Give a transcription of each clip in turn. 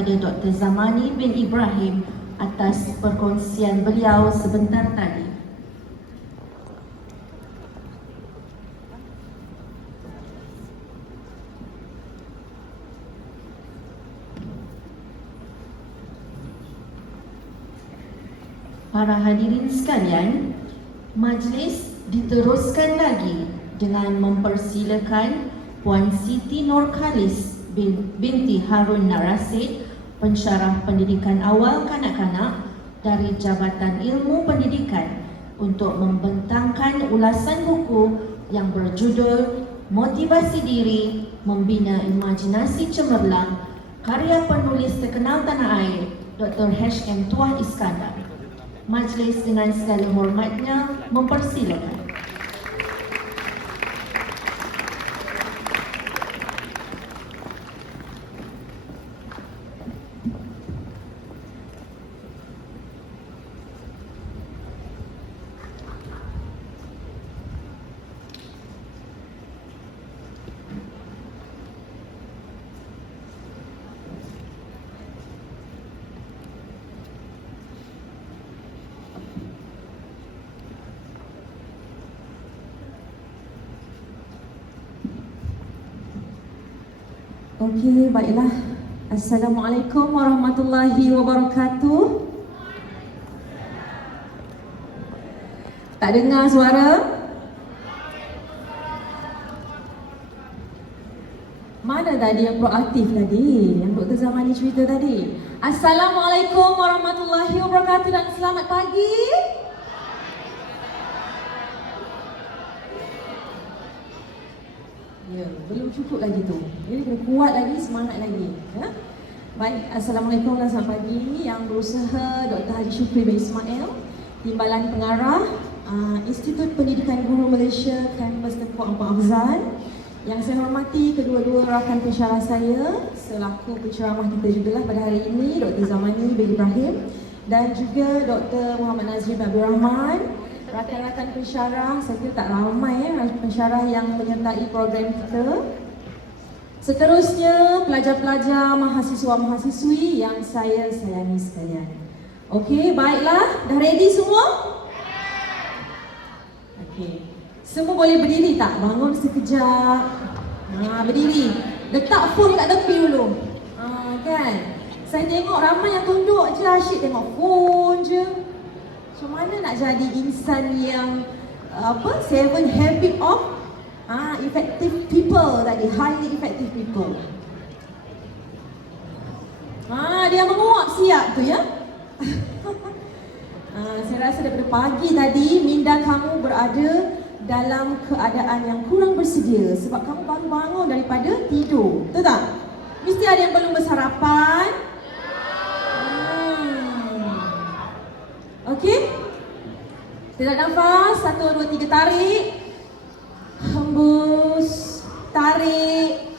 Dr. Zamani bin Ibrahim atas perkongsian beliau sebentar tadi. Para hadirin sekalian, majlis diteruskan lagi dengan mempersilakan Puan Siti Nurkhalis binti Harun Narasid, pensyarah pendidikan awal kanak-kanak dari Jabatan Ilmu Pendidikan, untuk membentangkan ulasan buku yang berjudul Motivasi Diri Membina Imajinasi Cemerlang, karya penulis terkenal tanah air Dr. H.M. Tuan Iskandar. Majlis dengan segala hormatnya mempersilakan. Okey, baiklah. Assalamualaikum warahmatullahi wabarakatuh. Tak dengar suara? Mana tadi yang proaktif tadi? Yang Dr. Zamani cerita tadi. Assalamualaikum warahmatullahi wabarakatuh dan selamat pagi. Ya, belum cukup lagi tu. Jadi kena kuat lagi, semangat lagi. Ya? Baik, Assalamualaikum dan selamat pagi. Yang berusaha Dr. Haji Shukri bin Ismail, Timbalan Pengarah Institut Pendidikan Guru Malaysia, Kampus Tengku Ampang Afzan. Yang saya hormati kedua-dua rakan pensyarah saya selaku penceramah kita jugalah pada hari ini, Dr. Zamani bin Ibrahim dan juga Dr. Muhammad Nazri bin Abdul Rahman. Rakan-rakan pensyarah, saya kira tak ramai pensyarah yang menyertai program kita. Seterusnya, pelajar-pelajar, mahasiswa-mahasiswi yang saya sayangi sekalian. Okey, baiklah. Dah ready semua? Okey. Semua boleh berdiri tak? Bangun sekejap. Berdiri. Letak phone kat tepi dulu. Kan? Saya tengok ramai yang tunduk je, asyik tengok phone je. Macam mana nak jadi insan yang 7 habit of effective people tadi, highly effective people. Dia menguap siap tu ya. Saya rasa daripada pagi tadi minda kamu berada dalam keadaan yang kurang bersedia sebab kamu baru bangun daripada tidur. Betul tak? Mesti ada yang belum bersarapan. Okey? Tarik nafas, 1, 2, 3, tarik. Hembus. Tarik.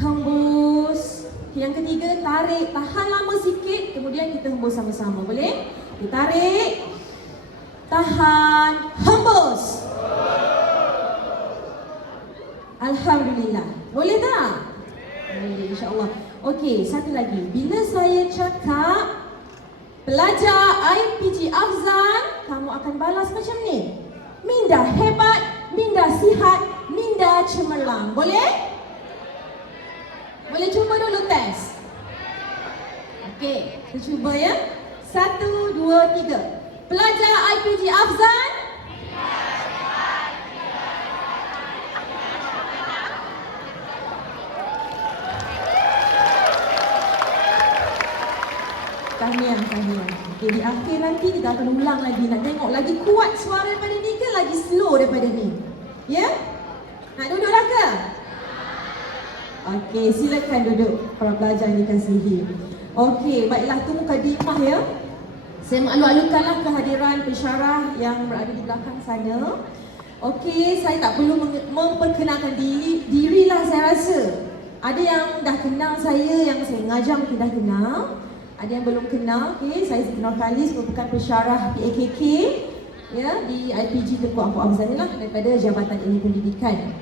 Hembus. Okay, yang ketiga, tarik. Tahan lama sikit, kemudian kita hembus sama-sama. Boleh? Okay, tarik. Tahan. Hembus. Alhamdulillah. Boleh tak? Boleh, insyaAllah. Okey, satu lagi. Bila saya cakap pelajar IPG Afzan, kamu akan balas macam ni. Minda hebat, minda sihat, minda cemerlang. Boleh? Boleh cuba dulu test. Okey, kita cuba ya. 1, 2, 3. Pelajar IPG Afzan, tahniah. Okay, di akhir nanti kita akan ulang lagi. Nak tengok lagi kuat suara daripada ni ke lagi slow daripada ni? Ya? Nak duduk dah ke? Okey, silakan duduk para pelajar yang dikasihi. Okey, baiklah, tu mukadimah ya. Saya maklum-alukanlah kehadiran pensyarah yang berada di belakang sana. Okey, saya tak perlu memperkenalkan dirilah saya rasa. Ada yang dah kenal saya, yang saya mengajar mungkin dah kenal. Ada yang belum kenal. Okey, saya Siti Nurkhalis, merupakan pensyarah PAKK ya di IPG Tengku Ampang Afzan lah, daripada Jabatan Ilmu Pendidikan.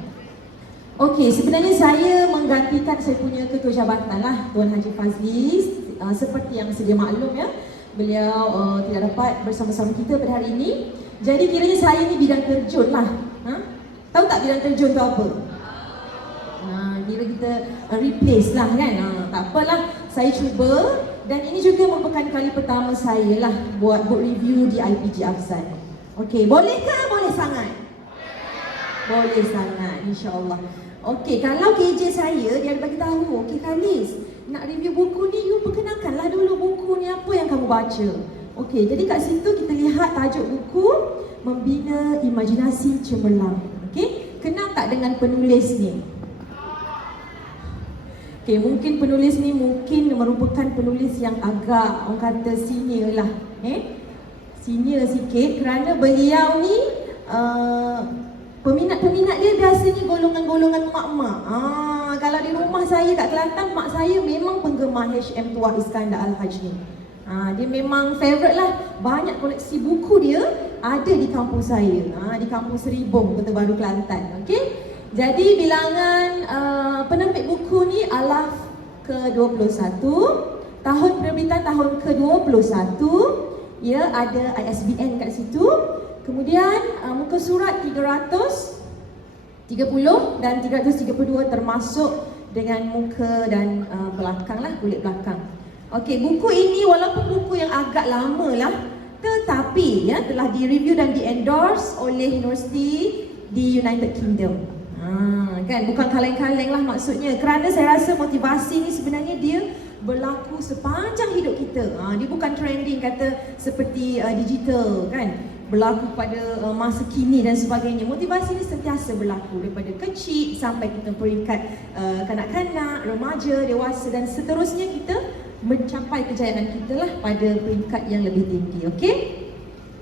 Okey, sebenarnya saya menggantikan saya punya ketua jabatan lah, Tuan Haji Fazli. Seperti yang sedia maklum ya, beliau tidak dapat bersama-sama kita pada hari ini. Jadi kiranya saya ni bidang terjun lah. Tahu tak bidang terjun tu apa? Kira kita replace lah kan. Tak apalah, saya cuba. Dan ini juga merupakan kali pertama saya lah buat book review di IPG Afzal. Okey, bolehkah? Boleh sangat? Boleh sangat, insya-Allah. Okey, kalau KJ saya, dia bagi tahu, okey Khalis, nak review buku ni, you perkenalkanlah dulu buku ni apa yang kamu baca. Okey, jadi kat situ kita lihat tajuk buku Membina Imajinasi Cemerlang. Okey, kenal tak dengan penulis ni? Okey, mungkin penulis ni mungkin merupakan penulis yang agak orang kata senior lah. Senior sikit kerana beliau ni peminat-peminat dia biasanya golongan-golongan mak-mak. Kalau di rumah saya kat Kelantan, mak saya memang penggemar HM Tuah Iskandar Al-Haj ni. Dia memang favourite lah. Banyak koleksi buku dia ada di kampung saya. Di kampung Seribong, Kota Baru, Kelantan. Okey. Jadi bilangan penerbit buku ni Alaf ke-21. Tahun penerbitan tahun ke-21. Ya, ada ISBN kat situ. Kemudian muka surat 330 dan 332 termasuk dengan muka dan belakang lah, kulit belakang. Okey, buku ini walaupun buku yang agak lama lah, tetapi ya telah direview dan di-endorse oleh universiti di United Kingdom. Kan bukan kaleng-kaleng lah maksudnya, kerana saya rasa motivasi ni sebenarnya dia berlaku sepanjang hidup kita. Dia bukan trending kata seperti digital kan, berlaku pada masa kini dan sebagainya. Motivasi ni sentiasa berlaku daripada kecil sampai kita peringkat kanak-kanak, remaja, dewasa dan seterusnya kita mencapai kejayaan kita lah pada peringkat yang lebih tinggi. Okey?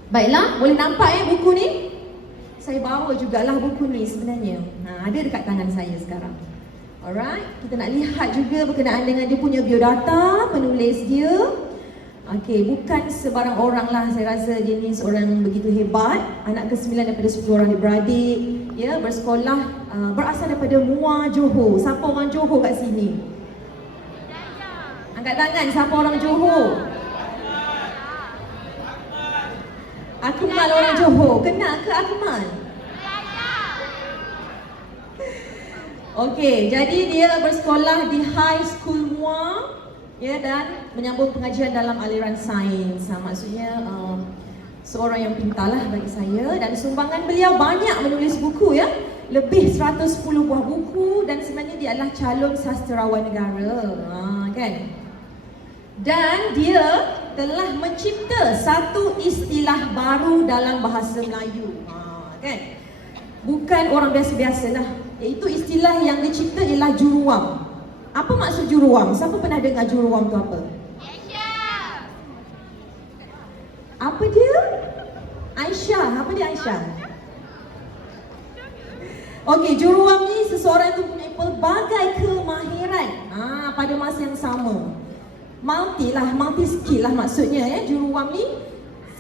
Baiklah, boleh nampak buku ni? Saya bawa jugalah buku ni sebenarnya. Ada dekat tangan saya sekarang. Alright, kita nak lihat juga berkenaan dengan dia punya biodata, penulis dia. Okey, bukan sebarang orang lah, saya rasa dia ni seorang yang begitu hebat. Anak ke-9 daripada 10 orang adik-beradik. Ya, bersekolah, berasal daripada Muar, Johor. Siapa orang Johor kat sini? Angkat tangan, siapa orang Johor? Akmal orang Johor. Kenal ke Akmal? Okey, jadi dia bersekolah di High School Muar, ya, dan menyambung pengajian dalam aliran sains. Maksudnya seorang yang pintar lah bagi saya. Dan sumbangan beliau banyak menulis buku ya, lebih 110 buah buku, dan sebenarnya dia adalah calon sastrawan negara, kan. Dan dia telah mencipta satu istilah baru dalam bahasa Melayu, kan. Bukan orang biasa-biasa lah. Iaitu istilah yang dicipta ialah juruam. Apa maksud juruam? Siapa pernah dengar juruam tu apa? Aisyah. Apa dia? Aisyah. Apa dia Aisyah? Okey, juruam ni seseorang tu punya pelbagai kemahiran pada masa yang sama. Multi skill lah maksudnya ya. Juruam ni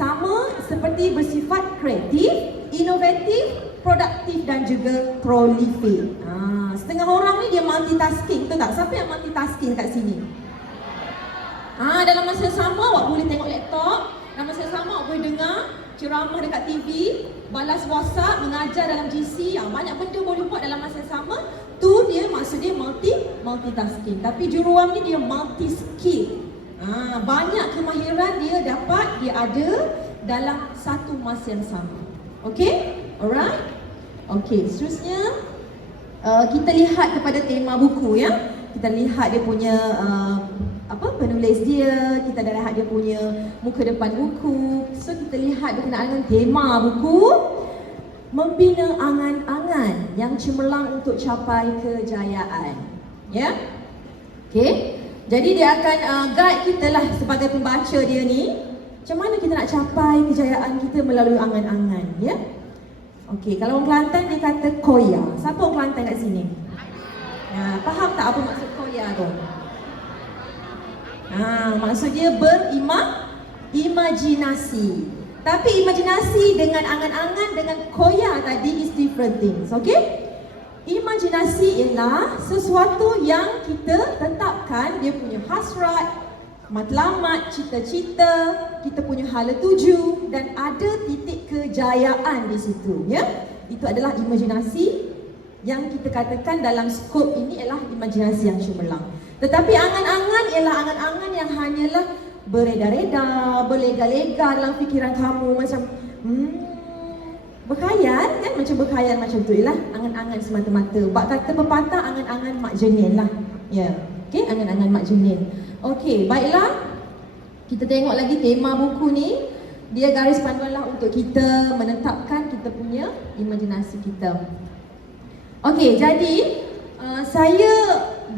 sama seperti bersifat kreatif, inovatif, produktif dan juga prolific. Setengah orang ni dia multitasking, betul tak? Siapa yang multitasking kat sini? Dalam masa yang sama awak boleh tengok laptop, dalam masa yang sama awak boleh dengar ceramah dekat TV, balas WhatsApp, mengajar dalam GC, banyak benda boleh buat dalam masa yang sama. Tu dia maksud dia multitasking. Tapi juruam ni dia multi skill. Banyak kemahiran dia dapat, dia ada dalam satu masa yang sama. Okey? Alright? Okey, seterusnya kita lihat kepada tema buku ya. Kita lihat dia punya penulis dia, kita dah lihat dia punya muka depan buku. So kita lihat berkenaan dengan tema buku, Membina Angan-angan yang Cemerlang untuk Capai Kejayaan. Ya? Okey. Jadi dia akan guide kita lah sebagai pembaca dia ni, macam mana kita nak capai kejayaan kita melalui angan-angan, ya? Okey, kalau orang Kelantan dia kata koya. Siapa orang Kelantan kat sini? Faham tak apa maksud koya tu? Maksud dia berimajinasi. Tapi imajinasi dengan angan-angan dengan koya tadi is different things, okey? Imajinasi ialah sesuatu yang kita tetapkan dia punya hasrat, matlamat, cita-cita, kita punya hala tuju dan ada titik kejayaan di situ, ya. Itu adalah imajinasi yang kita katakan dalam skop ini ialah imajinasi yang cemerlang. Tetapi angan-angan ialah angan-angan yang hanyalah beredar-edar, berlega-lega dalam fikiran kamu macam berkhayal kan, macam berkhayal macam tu ialah angan-angan semata-mata. Bak kata pepatah angan-angan mak jenin lah. Ya. Okey, angan-angan mak jenin. Okey, baiklah. Kita tengok lagi tema buku ni. Dia garis panduan lah untuk kita menetapkan kita punya imajinasi kita. Okey, jadi saya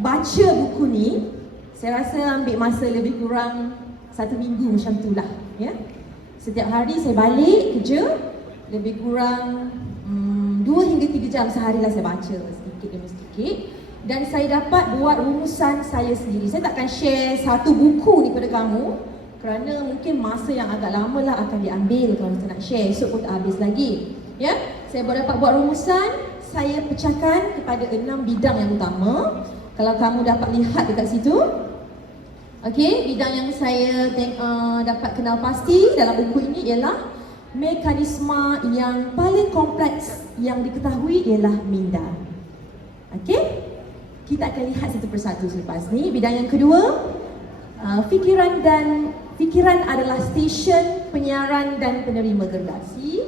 baca buku ni, saya rasa ambil masa lebih kurang 1 minggu macam tu lah, ya. Setiap hari saya balik kerja, lebih kurang 2 hingga 3 jam sehari lah saya baca sedikit demi sedikit. Dan saya dapat buat rumusan saya sendiri. Saya takkan share satu buku ni pada kamu kerana mungkin masa yang agak lama lah akan diambil kalau saya nak share. Esok pun tak habis lagi, ya. Saya dapat buat rumusan, saya pecahkan kepada 6 bidang yang utama. Kalau kamu dapat lihat dekat situ. Okey, bidang yang saya dapat kenal pasti dalam buku ini ialah mekanisme yang paling kompleks yang diketahui ialah minda. Okey, kita akan lihat satu persatu selepas ni. Bidang yang kedua, fikiran adalah stesen penyiaran dan penerima gergasi.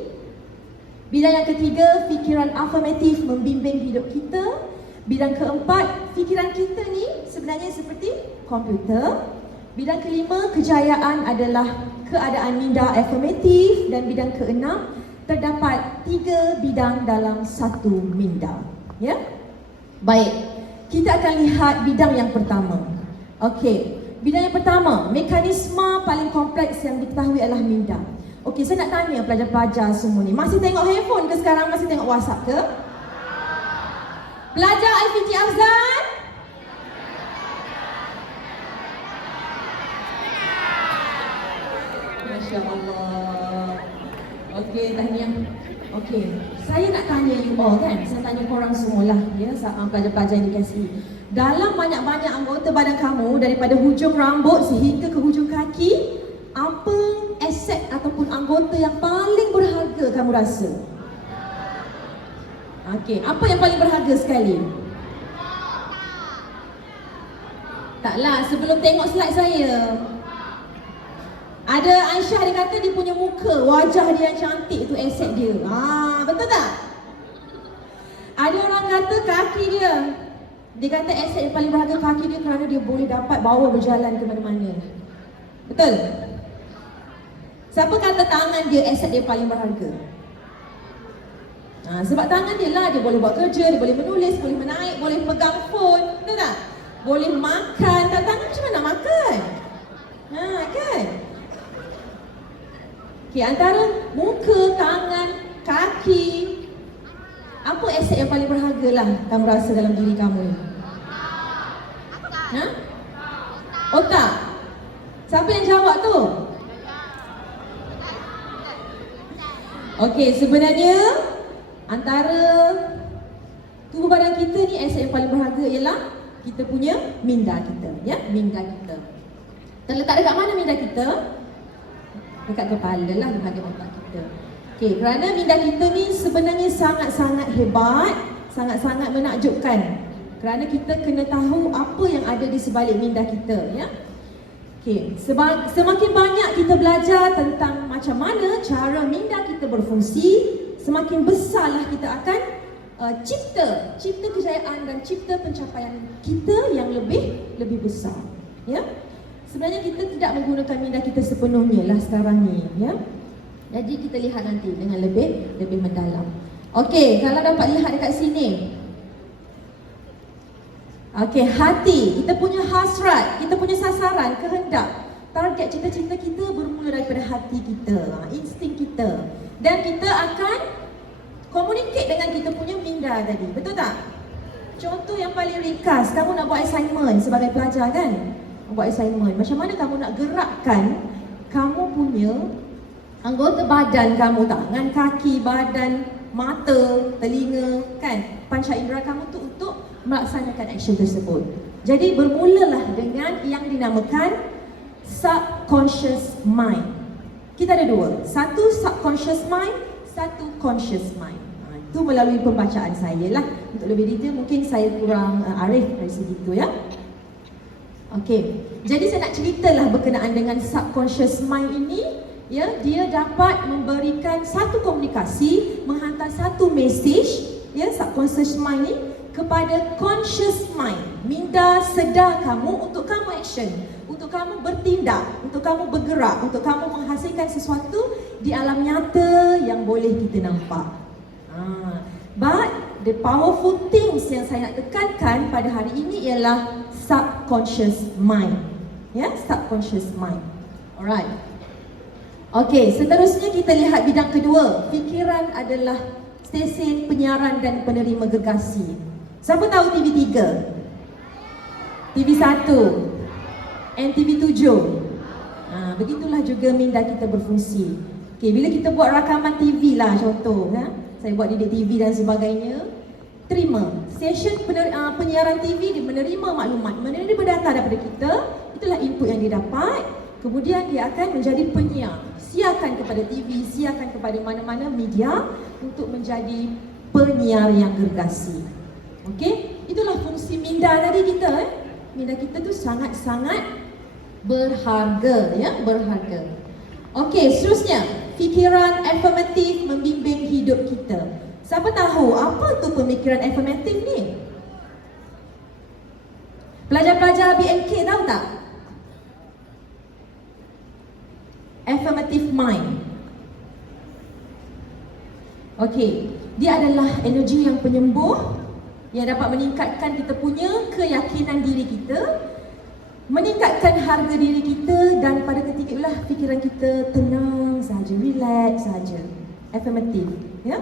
Bidang yang ketiga, fikiran afirmatif membimbing hidup kita. Bidang keempat, fikiran kita ni sebenarnya seperti komputer. Bidang kelima, kejayaan adalah keadaan minda afirmatif. Dan bidang keenam, terdapat 3 bidang dalam satu minda, ya. Baik, kita akan lihat bidang yang pertama. Okey, bidang yang pertama, mekanisme paling kompleks yang diketahui adalah minda. Okey, saya nak tanya pelajar-pelajar semua ni, masih tengok handphone ke sekarang? Masih tengok WhatsApp ke? Pelajar IPT Afzal? Masya Allah. Okey, tahniah. Okey, saya nak tanya you all kan, saya tanya korang semualah, ya, pelajar-pelajar yang dikasihi. Dalam banyak-banyak anggota badan kamu, daripada hujung rambut sehingga ke hujung kaki, apa aset ataupun anggota yang paling berharga kamu rasa? Okey, apa yang paling berharga sekali? Taklah, sebelum tengok slide saya. Ada Aisyah, dia kata dia punya muka, wajah dia yang cantik tu aset dia. Betul tak? Ada orang kata kaki dia. Dia kata aset yang paling berharga kaki dia kerana dia boleh dapat bawa berjalan ke mana-mana. Betul? Siapa kata tangan dia aset dia paling berharga? Sebab tangan dia lah, dia boleh buat kerja, dia boleh menulis, boleh menaik, boleh pegang phone. Betul tak? Boleh makan. Tak tangan macam mana nak makan? Kan? Okay, antara muka, tangan, kaki, apa aset yang paling berharga lah kamu rasa dalam diri kamu? Otak. Siapa yang jawab tu? Okey, sebenarnya antara tubuh badan kita ni aset yang paling berharga ialah kita punya minda kita, ya, minda kita. Terletak dekat mana minda kita? Dekat kepala lah, bahagian otak kita. Okey, kerana minda kita ni sebenarnya sangat-sangat hebat, sangat-sangat menakjubkan. Kerana kita kena tahu apa yang ada di sebalik minda kita, ya. Okey, semakin banyak kita belajar tentang macam mana cara minda kita berfungsi, semakin besarlah kita akan cipta kejayaan dan cipta pencapaian kita yang lebih besar, ya. Sebenarnya kita tidak menggunakan minda kita sepenuhnya lah sekarang ni, ya. Jadi kita lihat nanti dengan lebih mendalam. Okey, kalau dapat lihat dekat sini. Okey, hati, kita punya hasrat, kita punya sasaran, kehendak, target, cita-cita kita bermula daripada hati kita, insting kita. Dan kita akan communicate dengan kita punya minda tadi, betul tak? Contoh yang paling ringkas, kamu nak buat assignment sebagai pelajar kan? Buat assignment, macam mana kamu nak gerakkan kamu punya anggota badan kamu, tangan, kaki, badan, mata, telinga, kan? Panca indera kamu tu untuk melaksanakan action tersebut. Jadi bermulalah dengan yang dinamakan subconscious mind. Kita ada dua, satu subconscious mind, satu conscious mind. Itu melalui pembacaan saya lah. Untuk lebih detail mungkin saya kurang arif dari segi itu ya. Okey, jadi saya nak ceritalah berkenaan dengan subconscious mind ini. Ya, dia dapat memberikan satu komunikasi, menghantar satu message, ya, subconscious mind ni kepada conscious mind, minda sedar kamu untuk kamu action, untuk kamu bertindak, untuk kamu bergerak, untuk kamu menghasilkan sesuatu di alam nyata yang boleh kita nampak. But the powerful things yang saya nak tekankan pada hari ini ialah subconscious mind. Ya, subconscious mind. Alright. Okey, seterusnya kita lihat bidang kedua. Fikiran adalah stesen penyiaran dan penerima gergasi. Siapa tahu TV3? TV1, NTV7. Begitulah juga minda kita berfungsi. Okey, bila kita buat rakaman TV lah contoh, saya buat didik TV dan sebagainya, terima. Session penyiaran TV dia menerima maklumat, menerima data daripada kita, itulah input yang dia dapat. Kemudian dia akan menjadi penyiar, siarkan kepada TV, siarkan kepada mana-mana media untuk menjadi penyiar yang gergasi. Okey, itulah fungsi minda tadi kita. Minda kita tu sangat-sangat berharga, ya, berharga. Okey, seterusnya, fikiran afirmatif membimbing hidup kita. Siapa tahu apa tu pemikiran afirmatif ni? Pelajar-pelajar BNK tahu tak? Affirmative mind. Okey, dia adalah energi yang penyembuh yang dapat meningkatkan kita punya keyakinan diri kita, meningkatkan harga diri kita, dan pada ketika itulah fikiran kita tenang saja, relax saja. Affirmative, ya.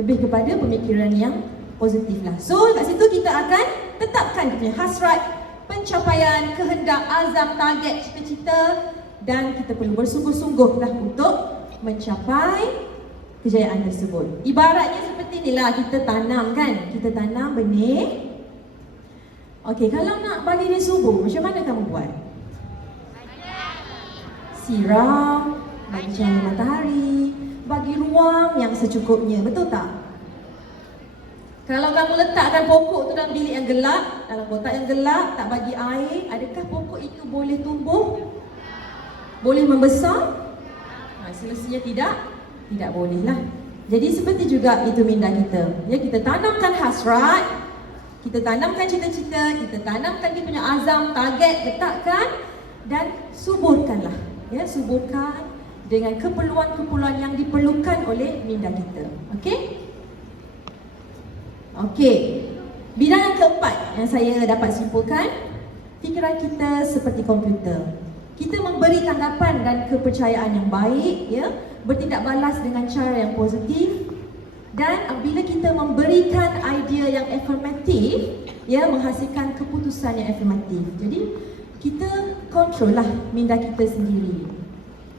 Lebih kepada pemikiran yang positif lah. So kat situ kita akan tetapkan kita punya hasrat, pencapaian, kehendak, azam, target, cita-cita, dan kita perlu bersungguh-sungguh lah untuk mencapai kejayaan tersebut. Ibaratnya seperti inilah, kita tanam kan, kita tanam benih. Okey, kalau nak bagi dia subur, macam mana kamu buat? Siram, bagi cahaya matahari, bagi ruang yang secukupnya, betul tak? Kalau kamu letakkan pokok tu dalam bilik yang gelap, dalam kotak yang gelap, tak bagi air, adakah pokok itu boleh tumbuh? Boleh membesar? Semestinya tidak boleh lah. Jadi seperti juga itu minda kita. Ya, kita tanamkan hasrat, kita tanamkan cita-cita, kita tanamkan kita punya azam, target, letakkan dan suburkanlah. Ya, suburkan dengan keperluan-keperluan yang diperlukan oleh minda kita. Okey? Okey. Bidang yang keempat yang saya dapat simpulkan, fikiran kita seperti komputer. Kita memberi tanggapan dan kepercayaan yang baik, ya, bertindak balas dengan cara yang positif, dan apabila kita memberikan idea yang afirmatif, ya, menghasilkan keputusan yang afirmatif. Jadi kita kontrol lah minda kita sendiri.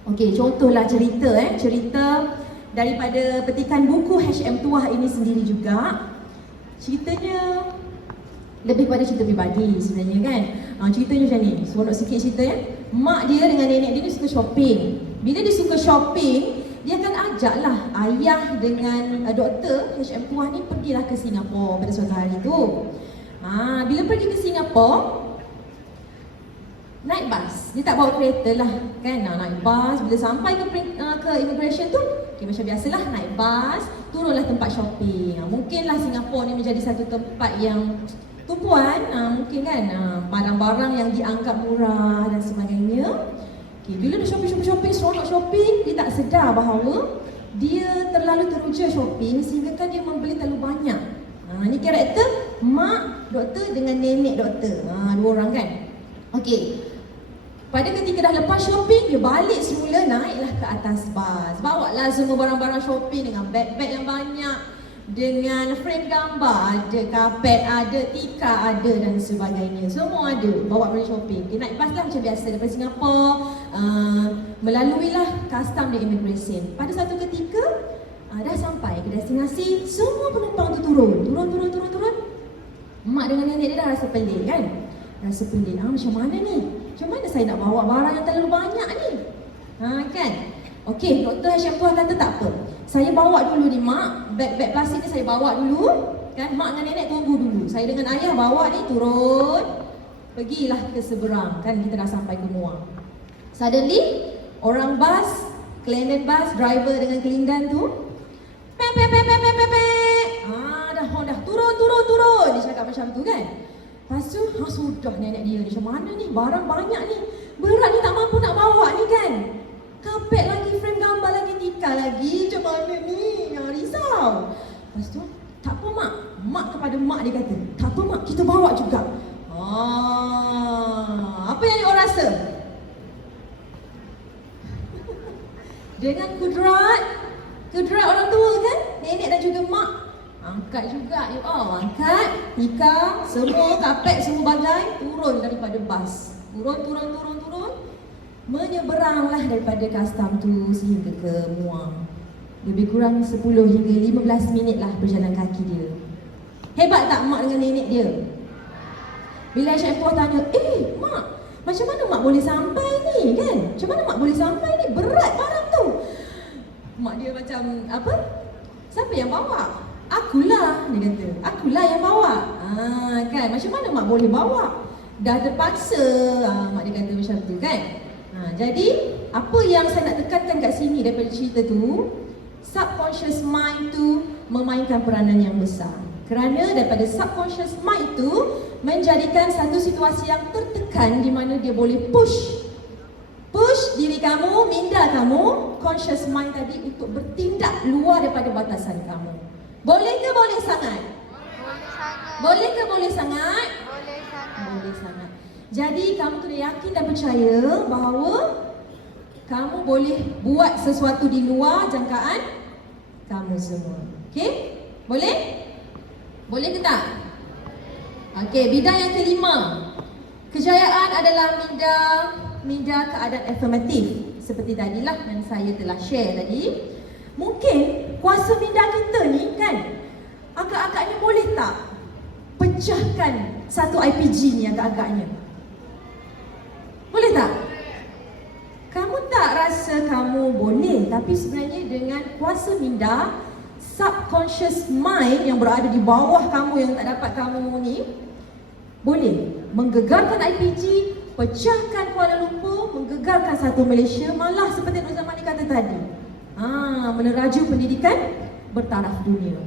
Okey, contohlah cerita daripada petikan buku HM Tuah ini sendiri juga. Ceritanya lebih pada cerita pribadi sebenarnya kan. Ceritanya macam ni, seronok sikit cerita ya. Mak dia dengan nenek dia ni suka shopping. Bila dia suka shopping, dia akan ajaklah ayah dengan doktor HM Tuah ni pergilah ke Singapura pada suatu hari tu. Bila pergi ke Singapura, naik bas. Dia tak bawa kereta lah kan, naik bas. Bila sampai ke immigration tu, macam biasalah naik bas, turunlah tempat shopping. Mungkinlah Singapura ni menjadi satu tempat yang tumpuan, mungkin kan, barang-barang yang dianggap murah dan sebagainya. Bila dia shopping, seronok shopping, dia tak sedar bahawa dia terlalu teruja shopping sehingga kan dia membeli terlalu banyak. Ni karakter mak doktor dengan nenek doktor, dua orang kan. Okey, pada ketika dah lepas shopping, dia balik semula, naiklah ke atas bas. Bawalah semua barang-barang shopping dengan beg-beg yang banyak, dengan frame gambar, ada karpet, ada tikar, ada dan sebagainya. Semua ada, bawa pergi shopping. Dia naik bas lah macam biasa daripada Singapura, melaluilah custom dan immigration. Pada satu ketika, Dah sampai ke destinasi, semua penumpang tu turun. Mak dengan nenek dia dah rasa pelik kan? Rasa pelik, macam mana ni? Macam mana saya nak bawa barang yang terlalu banyak ni? Kan? Okey, Dr. Hashim Puah kata tak apa. Saya bawa dulu ni mak, beg plastik ni saya bawa dulu. Kan, mak dengan nenek tunggu dulu. Saya dengan ayah bawa ni turun. Pergilah ke seberang, kan kita dah sampai ke Muar. Suddenly, orang bas, kelainan bas, driver dengan kelindan tu, pep. Dah turun. Dia cakap macam tu kan. Lepas tu, sudah nenek dia ni, macam mana ni, barang banyak ni. Berat ni tak mampu nak bawa ni kan. Kapet lagi, frame gambar lagi, tikar lagi, macam mana ni, risau. Lepas tu, tak apa mak. Mak kepada mak dia kata, tak apa mak, kita bawa juga. Apa yang dia rasa? Dengan kudrat orang tua kan, nenek dan juga mak, angkat juga, angkat, tikar, semua kapet, semua bagai, turun daripada bas. Turun. Menyeberanglah daripada custom tu sehingga ke Muar. Lebih kurang 10 hingga 15 minit lah berjalan kaki dia. Hebat tak mak dengan nenek dia? Bila Syed Puah tanya, mak, macam mana mak boleh sampai ni kan? Macam mana mak boleh sampai ni? Berat barang tu. Mak dia macam, apa? Siapa yang bawa? Akulah, dia kata. Akulah yang bawa. Kan? Macam mana mak boleh bawa? Dah terpaksa, mak dia kata macam tu kan? Jadi, apa yang saya nak tekankan kat sini daripada cerita tu, subconscious mind tu memainkan peranan yang besar. Kerana daripada subconscious mind tu menjadikan satu situasi yang tertekan di mana dia boleh push diri kamu, minda kamu, conscious mind tadi untuk bertindak luar daripada batasan kamu. Boleh ke boleh sangat? Boleh ke boleh sangat? Boleh sangat. Jadi kamu kena yakin dan percaya bahawa kamu boleh buat sesuatu di luar jangkaan kamu semua. Okey? Boleh? Boleh ke tak? Okey, bidang yang kelima. Kejayaan adalah minda keadaan afirmatif. Seperti tadilah yang saya telah share tadi. Mungkin kuasa minda kita ni kan, agak-agaknya boleh tak pecahkan satu IPG ni agak-agaknya? Boleh tak? Kamu tak rasa kamu boleh, tapi sebenarnya dengan kuasa minda, subconscious mind yang berada di bawah kamu yang tak dapat kamu ni boleh menggegarkan IPG, pecahkan Kuala Lumpur, menggegarkan satu Malaysia, malah seperti Nur Zamani kata tadi, meneraju pendidikan bertaraf dunia.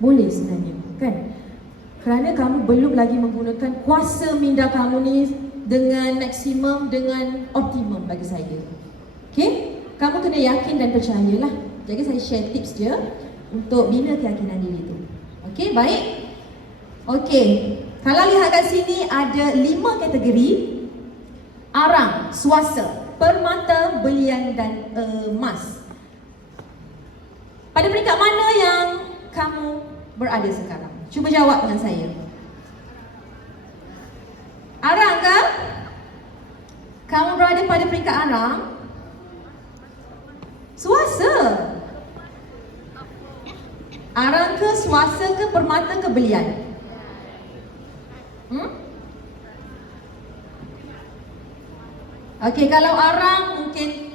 Boleh sebenarnya kan? Kerana kamu belum lagi menggunakan kuasa minda kamu ni dengan maksimum, dengan optimum bagi saya. Okey? Kamu kena yakin dan percayalah. Jadi saya share tips dia untuk bina keyakinan diri tu. Okey, baik? Okey. Kalau lihat kat sini ada 5 kategori: arang, swasta, permata, belian dan emas. Pada peringkat mana yang kamu berada sekarang? Cuba jawab dengan saya. Arang ke? Kamu berada pada peringkat arang? Swasta? Arang ke, swasta ke, permata ke, belian? Okey, kalau arang mungkin,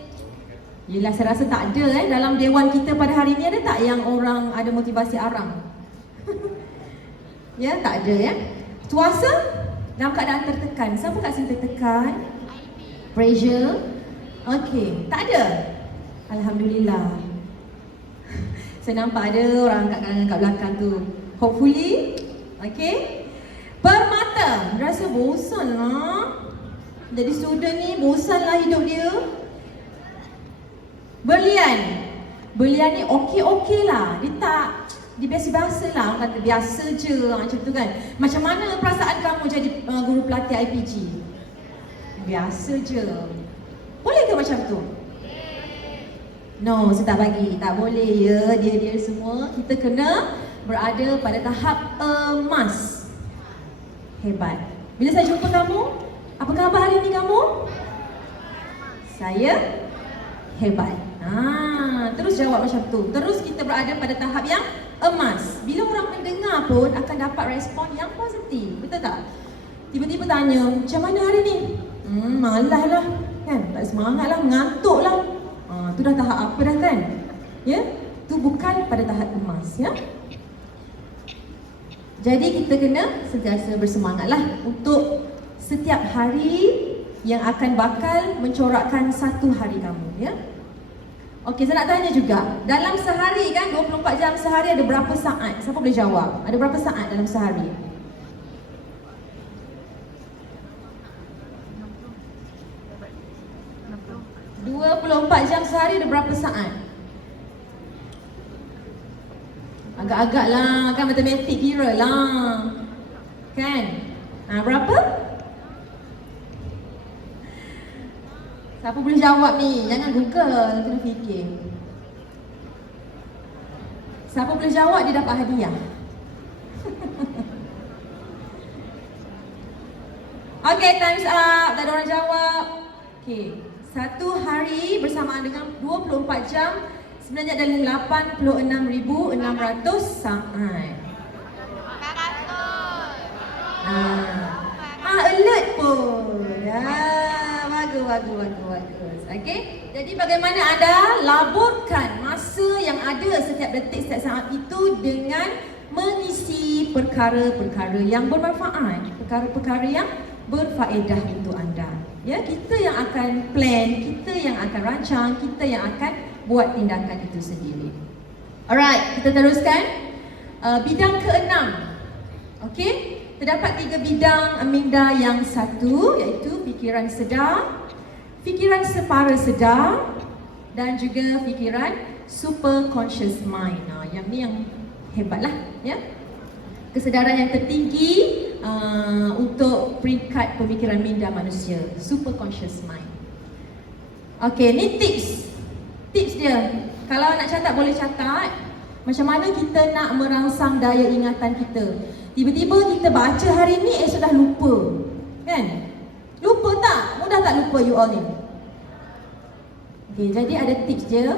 yelah saya rasa tak ada dalam dewan kita pada hari ni. Ada tak yang orang ada motivasi arang? Ya, tak ada ya. Swasta? Dalam keadaan tertekan. Siapa kat sini tertekan? Pressure? Okey, tak ada? Alhamdulillah. Saya nampak ada orang kat belakang tu. Hopefully, okey. Permata, rasa bosan lah. Jadi student ni bosan lah hidup dia. Berlian ni okey lah. Dia biasa-biasa lah, kata biasa je macam tu kan. Macam mana perasaan kamu jadi guru pelatih IPG? Biasa je. Boleh ke macam tu? No, saya tak bagi. Tak boleh ya, dia semua. Kita kena berada pada tahap emas. Hebat. Bila saya jumpa kamu, apa khabar hari ni kamu? Saya hebat. Terus jawab macam tu. Terus kita berada pada tahap yang emas. Bila orang mendengar pun akan dapat respon yang positif. Betul tak? Tiba-tiba tanya, macam mana hari ni? Malas lah. Kan? Tak semangat lah, ngantuk lah. Tu dah tahap apa dah kan? Ya? Tu bukan pada tahap emas. Ya? Jadi kita kena sentiasa bersemangatlah untuk setiap hari yang akan bakal mencorakkan satu hari kamu, ya. Okey, saya nak tanya juga, dalam sehari kan 24 jam sehari ada berapa saat? Siapa boleh jawab? Ada berapa saat dalam sehari? Dua 24 jam sehari ada berapa saat? Agak-agak lah, kan matematik kira lah. Kan? Berapa? Siapa boleh jawab ni? Jangan Google, kena fikir. Siapa boleh jawab dia dapat hadiah. Okay, time's up. Tak ada orang jawab. Okay, satu hari bersamaan dengan 24 jam sebenarnya adalah 86,600 saat. 400. Alert pun. Ya, bagus. Okey. Jadi bagaimana anda laburkan masa yang ada setiap detik, setiap saat itu dengan mengisi perkara-perkara yang bermanfaat, perkara-perkara yang berfaedah untuk anda. Ya, kita yang akan plan, kita yang akan rancang, kita yang akan buat tindakan itu sendiri. Alright, kita teruskan. Bidang ke-6. Okey, terdapat 3 bidang minda yang satu, iaitu fikiran sedar, fikiran separa sedar dan juga fikiran super conscious mind. Yang ni yang hebatlah, ya. Kesedaran yang tertinggi untuk peringkat pemikiran minda manusia, super conscious mind. Okey, ni tips dia. Kalau nak catat boleh catat. Macam mana kita nak merangsang daya ingatan kita. Tiba-tiba kita baca hari ni, esok dah lupa. Kan? Lupa tak? Mudah tak lupa you all ni? Okay, jadi ada tips dia.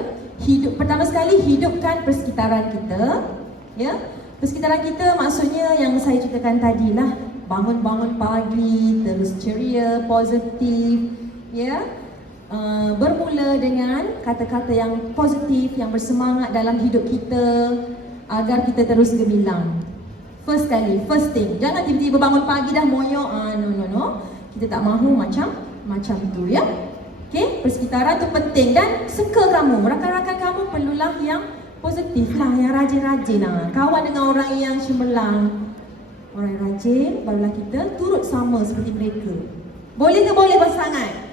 Pertama sekali, hidupkan persekitaran kita. Ya, persekitaran kita maksudnya yang saya ceritakan tadi lah. Bangun-bangun pagi, terus ceria, positif. Ya, bermula dengan kata-kata yang positif, yang bersemangat dalam hidup kita agar kita terus gemilang. First thing, jangan tiba-tiba bangun pagi dah moyok. No. Kita tak mahu macam tu, ya. Okey, persekitaran tu penting dan circle kamu, rakan-rakan kamu perlulah yang positif lah, yang rajin-rajin lah. Kawan dengan orang yang cemerlang, orang yang rajin, barulah kita turut sama seperti mereka. Boleh ke boleh bersangat?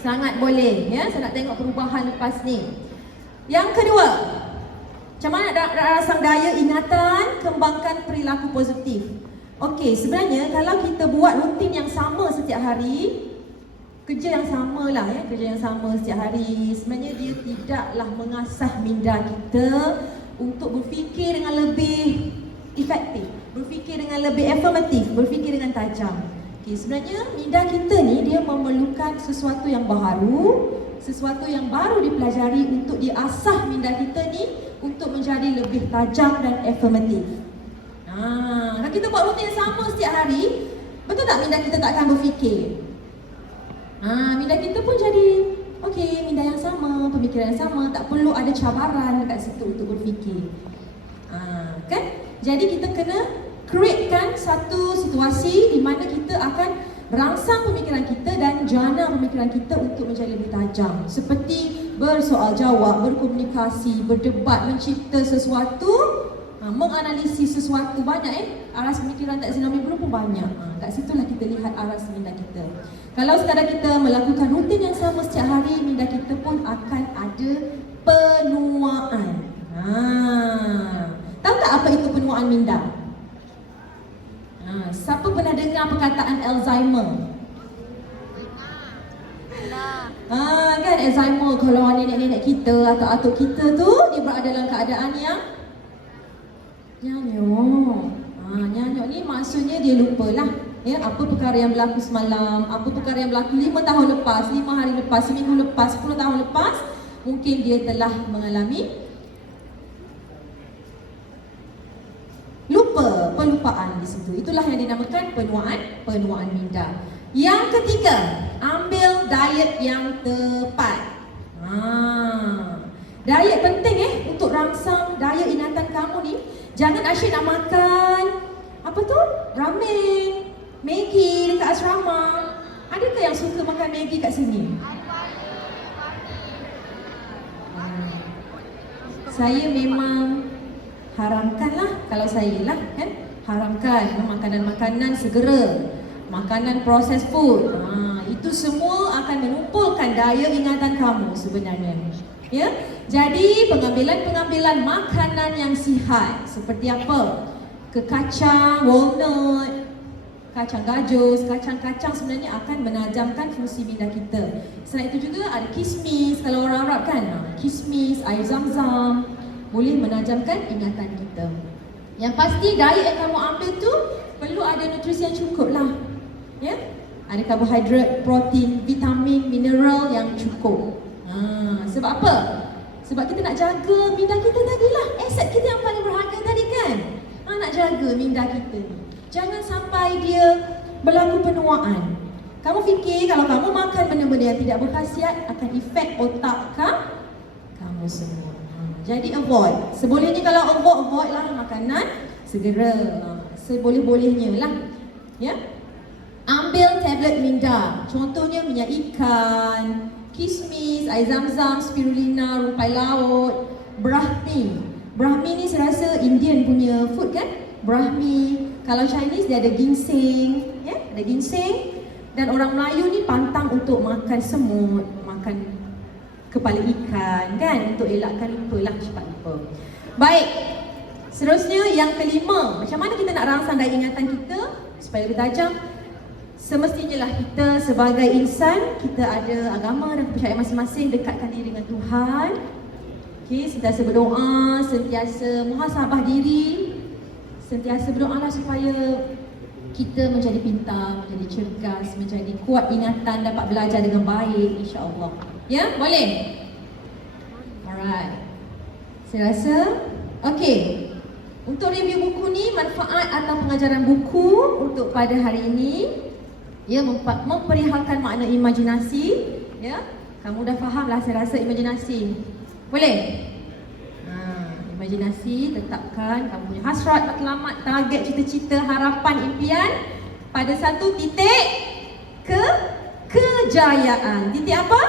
Sangat boleh, ya. Saya nak tengok perubahan lepas ni. Yang kedua, macam mana nak rangsang daya ingatan, kembangkan perilaku positif. Okey, sebenarnya kalau kita buat rutin yang sama setiap hari, kerja yang sama lah, ya, kerja yang sama setiap hari, sebenarnya dia tidaklah mengasah minda kita untuk berfikir dengan lebih efektif, berfikir dengan lebih afirmatif, berfikir dengan tajam. Okay, sebenarnya minda kita ni dia memerlukan sesuatu yang baru, sesuatu yang baru dipelajari untuk diasah minda kita ni untuk menjadi lebih tajam dan afirmatif. Kalau kita buat rutin yang sama setiap hari, betul tak minda kita tak akan berfikir? Minda kita pun jadi okey, minda yang sama, pemikiran yang sama, tak perlu ada cabaran dekat situ untuk berfikir. Kan? Jadi kita kena createkan satu situasi di mana kita akan merangsang pemikiran kita dan jana pemikiran kita untuk menjadi lebih tajam. Seperti bersoal jawab, berkomunikasi, berdebat, mencipta sesuatu, menganalisis sesuatu banyak aras pemikiran tak Zina Miblu pun banyak. Kat situlah kita lihat aras minda kita. Kalau sekadar kita melakukan rutin yang sama setiap hari, minda kita pun akan ada penuaan. Tahu tak apa itu penuaan minda? Siapa pernah dengar perkataan Alzheimer? Kan Alzheimer, kalau nenek-nenek kita atau atuk kita tu, dia berada dalam keadaan yang nyanyuk. Nyanyuk ni maksudnya dia lupalah, ya, apa perkara yang berlaku semalam, apa perkara yang berlaku 5 tahun lepas, 5 hari lepas, seminggu lepas, 10 tahun lepas. mungkin dia telah mengalami pelupaan di situ. Itulah yang dinamakan penuaan minda. Yang ketiga, ambil diet yang tepat. Diet penting untuk rangsang daya ingatan kamu ni. Jangan asyik nak makan apa tu? Ramen, Maggi dekat asrama. Adakah yang suka makan Maggi kat sini? Saya memang haramkanlah kalau saya lah kan. Haramkan makanan-makanan segera, makanan processed food. Itu semua akan mengumpulkan daya ingatan kamu sebenarnya. Ya. Jadi pengambilan makanan yang sihat seperti apa? Kekacang, walnut, kacang gajus, kacang-kacang sebenarnya akan menajamkan fungsi minda kita. Selain itu juga ada kismis, kalau orang Arab kan, kismis, air zam-zam boleh menajamkan ingatan kita. Yang pasti diet yang kamu ambil tu perlu ada nutrisi yang cukup lah. Ya? Ada karbohidrat, protein, vitamin, mineral yang cukup. Sebab apa? Sebab kita nak jaga minda kita tadi lah. Aset kita yang paling berharga tadi kan. Nak jaga minda kita ni. Jangan sampai dia berlaku penuaan. Kamu fikir kalau kamu makan benda-benda yang tidak berkhasiat akan efek otak kamu semua. Jadi avoid. Sebolehnya kalau avoid lah makanan segera. Seboleh-bolehnya lah. Ya. Ambil tablet minda. Contohnya minyak ikan, kismis, air zam-zam, spirulina, rumpai laut, Brahmi. Brahmi ni saya rasa Indian punya food kan? Brahmi. Kalau Chinese dia ada ginseng, ya? Ada ginseng. Dan orang Melayu ni pantang untuk makan semut, makan kepala ikan kan? Untuk elakkan lupa lah, cepat lupa. Baik. Seterusnya yang kelima, macam mana kita nak rangsang daya ingatan kita supaya lebih tajam? Semestinya lah kita sebagai insan, kita ada agama dan kepercayaan masing-masing, dekatkan diri dengan Tuhan. Okay, sentiasa berdoa, sentiasa muhasabah diri, sentiasa berdoalah supaya kita menjadi pintar, menjadi cergas, menjadi kuat ingatan, dapat belajar dengan baik, insya-Allah. Ya, boleh? Alright. Saya rasa, okay. Untuk review buku ni, manfaat atau pengajaran buku untuk pada hari ini, ya, memperihalkan makna imajinasi. Ya, kamu dah faham lah saya rasa imajinasi. Boleh? Imajinasi, tetapkan kamu punya hasrat, matlamat, target, cita-cita, harapan, impian pada satu titik kejayaan. Titik apa?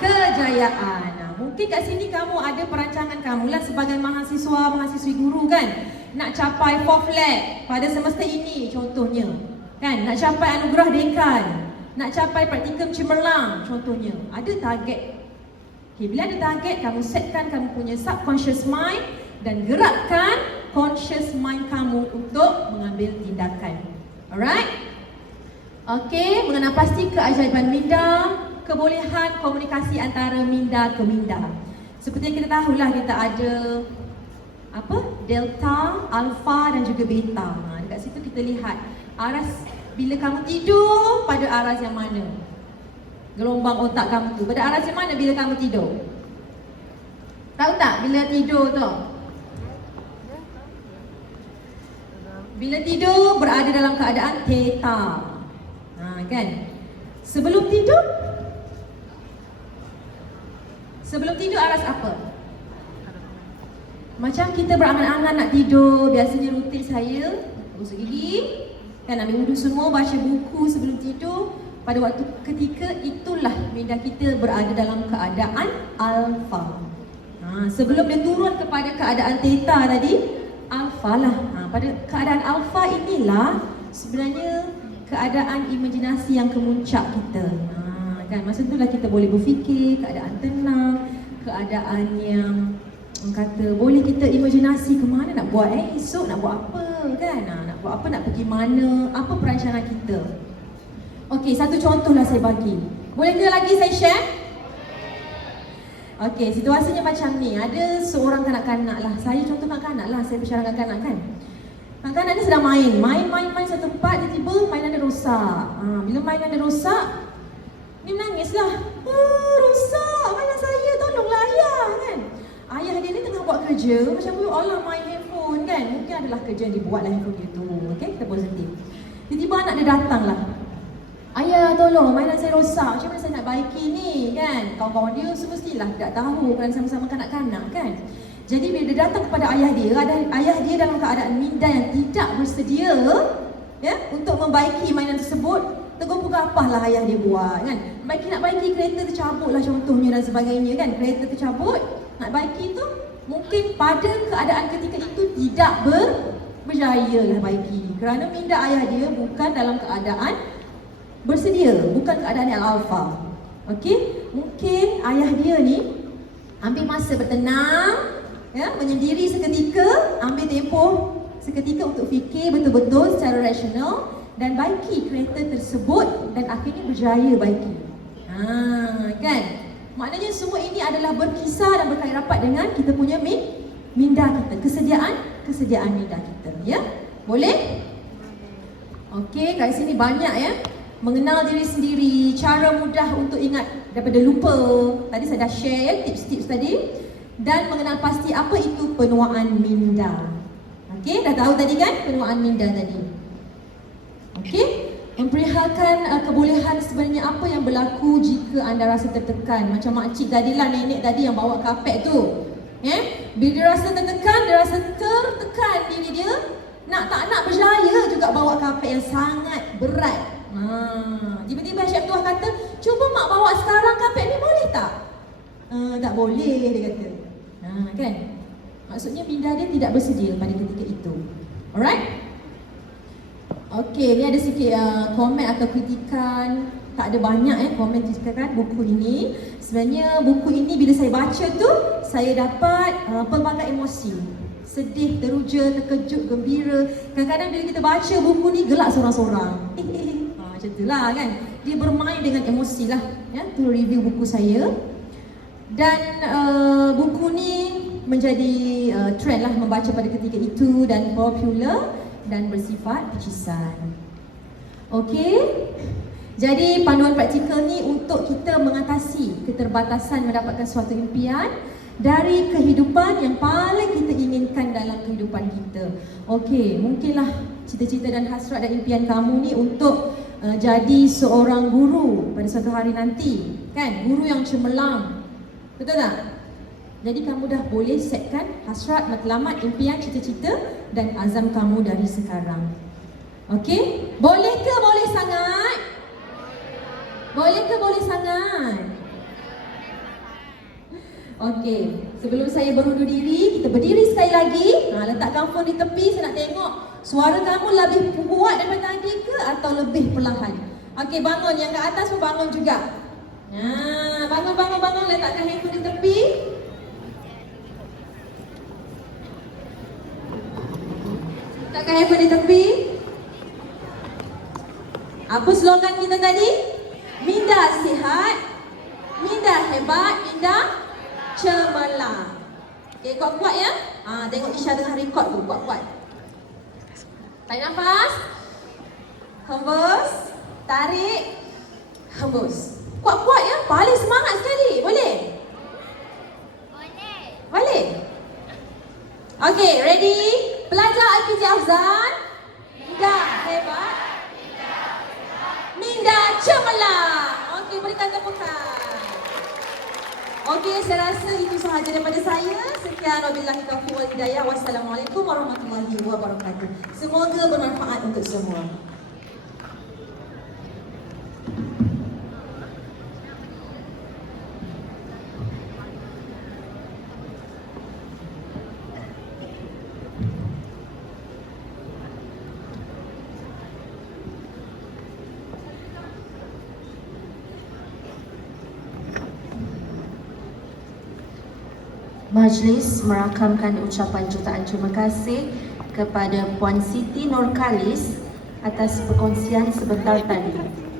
Kejayaan. Mungkin kat sini kamu ada perancangan kamu lah sebagai mahasiswa, mahasiswi guru kan, nak capai 4th lab pada semester ini contohnya. Kan, nak capai anugerah dekan, nak capai praktikum cemerlang contohnya. Ada target. Okay, bila ada target, kamu setkan kamu punya subconscious mind dan gerakkan conscious mind kamu untuk mengambil tindakan. Alright? Okay, mengenal pasti keajaiban minda, kebolehan komunikasi antara minda ke minda. Seperti yang kita tahulah, kita ada apa? Delta, alpha dan juga beta. Dekat situ kita lihat aras bila kamu tidur pada aras yang mana? Gelombang otak kamu tu pada aras yang mana bila kamu tidur? Tahu tak bila tidur tu? Bila tidur berada dalam keadaan theta. Kan? Sebelum tidur? Sebelum tidur aras apa? Macam kita berangan-angan nak tidur, biasanya rutin saya gosok gigi, kan, ambil wudu semua, baca buku sebelum tidur. Pada waktu ketika itulah minda kita berada dalam keadaan alfa. Sebelum dia turun kepada keadaan theta tadi, alfa lah. Pada keadaan alfa inilah sebenarnya keadaan imajinasi yang kemuncak kita. Kan, masa itulah kita boleh berfikir, keadaan tenang, keadaan yang orang kata boleh kita imajinasi ke mana nak buat esok, nak buat apa kan, nak buat apa, nak pergi mana, apa perancangan kita. Okey, satu contohlah saya bagi. Boleh ke lagi saya share? Okey, situasinya macam ni. Ada seorang kanak-kanak lah. Saya contoh kanak-kanak lah, saya bicara dengan kanak-kanak kan. Kanak-kanak ni sedang main satu tempat, tiba-tiba mainan dia rosak. Bila mainan dia rosak, dia menangis lah. Rosak mainan saya tu. kerja, macam you Allah main handphone kan. Mungkin adalah kerja yang dibuatlah handphone dia tu. Okay, kita positif. Tiba-tiba anak dia datang lah. Ayah tolong, mainan saya rosak, macam mana saya nak baiki ni kan. Kawan-kawan dia semestilah tak tahu kerana sama-sama kanak-kanak kan. Jadi bila dia datang kepada ayah dia, ayah dia dalam keadaan minda yang tidak bersedia ya, untuk membaiki mainan tersebut. Tegur pegapahlah ayah dia buat kan. Nak baiki kereta tercabut lah contohnya dan sebagainya kan. Kereta tercabut, nak baiki tu mungkin pada keadaan ketika itu tidak berjaya lah baiki. Kerana minda ayah dia bukan dalam keadaan bersedia, bukan keadaan yang alfa. Okey, mungkin ayah dia ni ambil masa bertenang ya, menyendiri seketika, ambil tempoh seketika untuk fikir betul-betul secara rasional dan baiki kereta tersebut dan akhirnya berjaya baiki. Kan? Maknanya semua ini adalah berkisar dan berkait rapat dengan kita punya minda kita, kesediaan minda kita ya. Boleh? Okey, kat sini banyak ya. Mengenal diri sendiri, cara mudah untuk ingat daripada lupa. Tadi saya dah share tips-tips tadi. Dan mengenal pasti apa itu penuaan minda. Okey, dah tahu tadi kan penuaan minda tadi. Okey, memperihalkan kebolehan sebenarnya apa yang berlaku jika anda rasa tertekan. Macam makcik tadi lah, nenek tadi yang bawa kapek tu. Bila dia rasa tertekan, dia rasa tertekan diri dia, tak nak berjaya juga bawa kapek yang sangat berat. Tiba-tiba Syekh Tuah kata, cuba mak bawa sekarang kapek ni, boleh tak? Tak boleh, dia kata. Kan? Maksudnya minda dia tidak bersedia pada ketika itu. Alright? Okey, ni ada sikit komen atau kritikan. Tak ada banyak komen kritikan buku ini. Sebenarnya buku ini bila saya baca tu, saya dapat pelbagai emosi. Sedih, teruja, terkejut, gembira. Kadang-kadang bila kita baca buku ni gelak sorang-sorang. Macam itulah kan. Dia bermain dengan emosi lah ya. Tu review buku saya. Dan buku ni menjadi trend lah membaca pada ketika itu dan popular dan bersifat pecisan. Okey. Jadi panduan praktikal ni untuk kita mengatasi keterbatasan mendapatkan suatu impian dari kehidupan yang paling kita inginkan dalam kehidupan kita. Okey, mungkinlah cita-cita dan hasrat dan impian kamu ni untuk jadi seorang guru pada suatu hari nanti, kan? Guru yang cemerlang. Betul tak? Jadi kamu dah boleh setkan hasrat, matlamat, impian, cita-cita dan azam kamu dari sekarang. Okey? Boleh ke boleh sangat? Boleh ke boleh sangat? Okey, sebelum saya berundur diri, kita berdiri sekali lagi. Letakkan phone di tepi, saya nak tengok suara kamu lebih kuat daripada tadi ke atau lebih perlahan. Okey, bangun. Yang kat atas pun bangun juga. Bangun. Letakkan handphone di tepi. Letakkan handphone di tepi. Apa slogan kita tadi? Minda sihat, minda hebat, minda cemerlang. Okey, kuat-kuat ya. Tengok Isha tengah rekod tu, kuat-kuat. Tarik nafas. Hembus. Tarik. Hembus. Kuat-kuat ya, paling semangat sekali. Boleh? Boleh? Okey, ready? Pelajar IPJ Afzan. Minda hebat, minda cemerlang. Okey, berikan tepukan. Okey, saya rasa itu sahaja daripada saya. Sekian, wabillahi taufiq wal hidayah. Wassalamualaikum warahmatullahi wabarakatuh. Semoga bermanfaat untuk semua. Majlis merakamkan ucapan jutaan terima kasih kepada Puan Siti Nurkalis atas perkongsian sebentar tadi.